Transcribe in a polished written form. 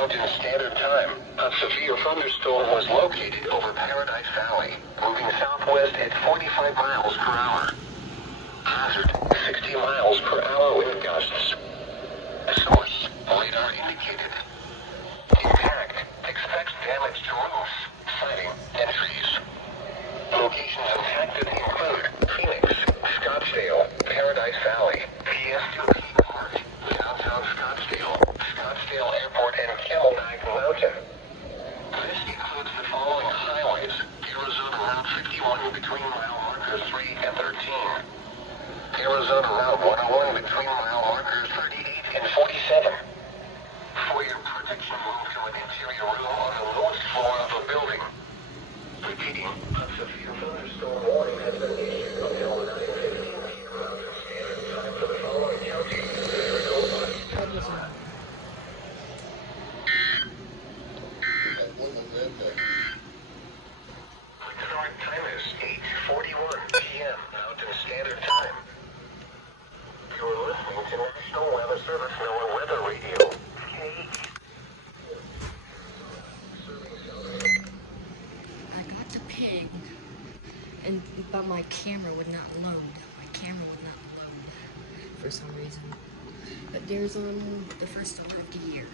Mountain Standard Time, a severe thunderstorm was located over Paradise Valley, moving southwest at 45 miles per hour. Hazard, 60 miles per hour wind gusts. Source, radar indicated. Impact, expects damage to roofs, siding, and trees. Locations impacted include Phoenix, Scottsdale, Paradise Valley, PS2P Park, downtown Scottsdale, Scottsdale Airport, and Camelback Mountain. This includes the following highways: Arizona Route 51 between mile markers 3 and 13. Arizona Route 101 between mile markers 38 and 47. For your protection, move to an interior room on the lowest floor of a building. Repeating, a severe thunderstorm warning has been issued until 9:15 p.m. Mountain Standard Time for the following counties. The current time is 8:41 p.m. Mountain Standard Time. You're listening to National Weather Service NOAA Weather Radio. I got the pig, but my camera would not load. My camera would not load for some reason. But there's the first storm of the year.